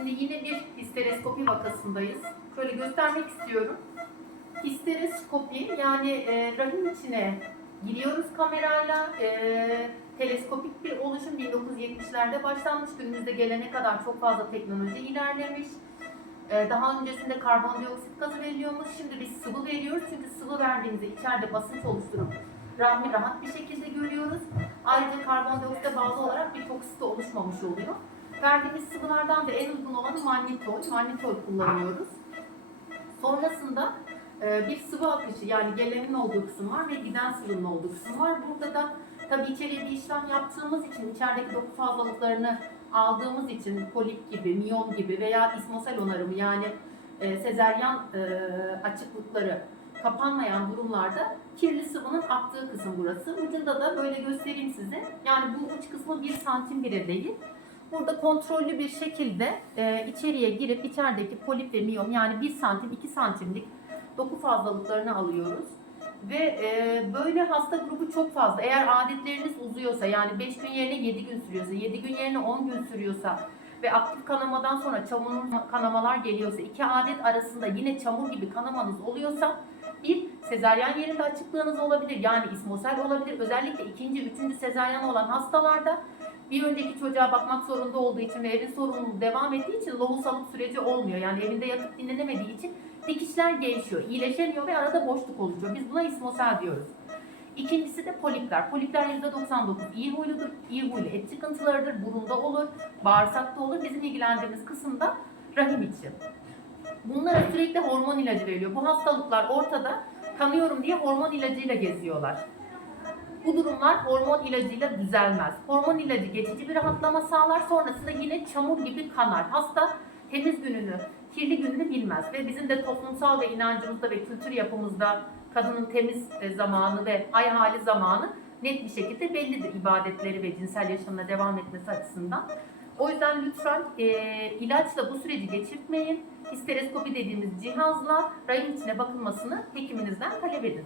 Şimdi yine bir histereskopi vakasındayız. Şöyle göstermek istiyorum. Histereskopi yani e, rahim içine giriyoruz kamerayla. E, teleskopik bir oluşum 1970'lerde başlanmış. Günümüzde gelene kadar çok fazla teknoloji ilerlemiş. E, daha öncesinde karbondioksit gazı veriliyormuş. Şimdi biz sıvı veriyoruz. Çünkü sıvı verdiğimizde içeride basınç oluşturup rahmi rahat bir şekilde görüyoruz. Ayrıca karbondioksite bağlı olarak bir toksite oluşmamış oluyor. Verdiğimiz sıvılardan da en uygun olanı mannitol. Mannitol kullanıyoruz. Sonrasında e, bir sıvı akışı yani gelenin olduğu kısım var ve giden sıvının olduğu kısım var. Burada da tabii içeriye bir işlem yaptığımız için içerideki doku fazlalıklarını aldığımız için polip gibi, miyom gibi veya ismosel onarımı yani e, sezeryan e, açıklıkları kapanmayan durumlarda kirli sıvının aktığı kısım burası. Ucunda da böyle göstereyim size. Yani bu uç kısmı 1 santim bile değil. Burada kontrollü bir şekilde e, içeriye girip içerideki polip ve miyom yani 1 santim 2 santimlik doku fazlalıklarını alıyoruz. Ve e, böyle hasta grubu çok fazla. Eğer adetleriniz uzuyorsa yani 5 gün yerine 7 gün sürüyorsa, 7 gün yerine 10 gün sürüyorsa ve aktif kanamadan sonra çamur kanamalar geliyorsa, iki adet arasında yine çamur gibi kanamanız oluyorsa bir sezaryen yerinde açıklığınız olabilir. Yani ismosel olabilir. Özellikle ikinci, üçüncü sezaryen olan hastalarda bir önceki çocuğa bakmak zorunda olduğu için ve evin sorumluluğu devam ettiği için lohusalık süreci olmuyor. Yani evinde yatıp dinlenemediği için dikişler gevşiyor, iyileşemiyor ve arada boşluk oluşuyor. Biz buna ismosel diyoruz. İkincisi de polipler. Polipler %99 iyi huyludur. İyi huylu et çıkıntılarıdır. Burunda olur, bağırsakta olur. Bizim ilgilendiğimiz kısımda rahim içi. Bunlara sürekli hormon ilacı veriliyor. Bu hastalıklar ortada kanıyorum diye hormon ilacıyla geziyorlar. Bu durumlar hormon ilacıyla düzelmez. Hormon ilacı geçici bir rahatlama sağlar. Sonrasında yine çamur gibi kanar. Hasta temiz gününü, kirli gününü bilmez. Ve bizim de toplumsal ve inancımızda ve kültür yapımızda kadının temiz e, zamanı ve ay hali zamanı net bir şekilde bellidir ibadetleri ve cinsel yaşamına devam etmesi açısından. O yüzden lütfen e, ilaçla bu süreci geçirtmeyin. Histereskopi dediğimiz cihazla rahim içine bakılmasını hekiminizden talep edin.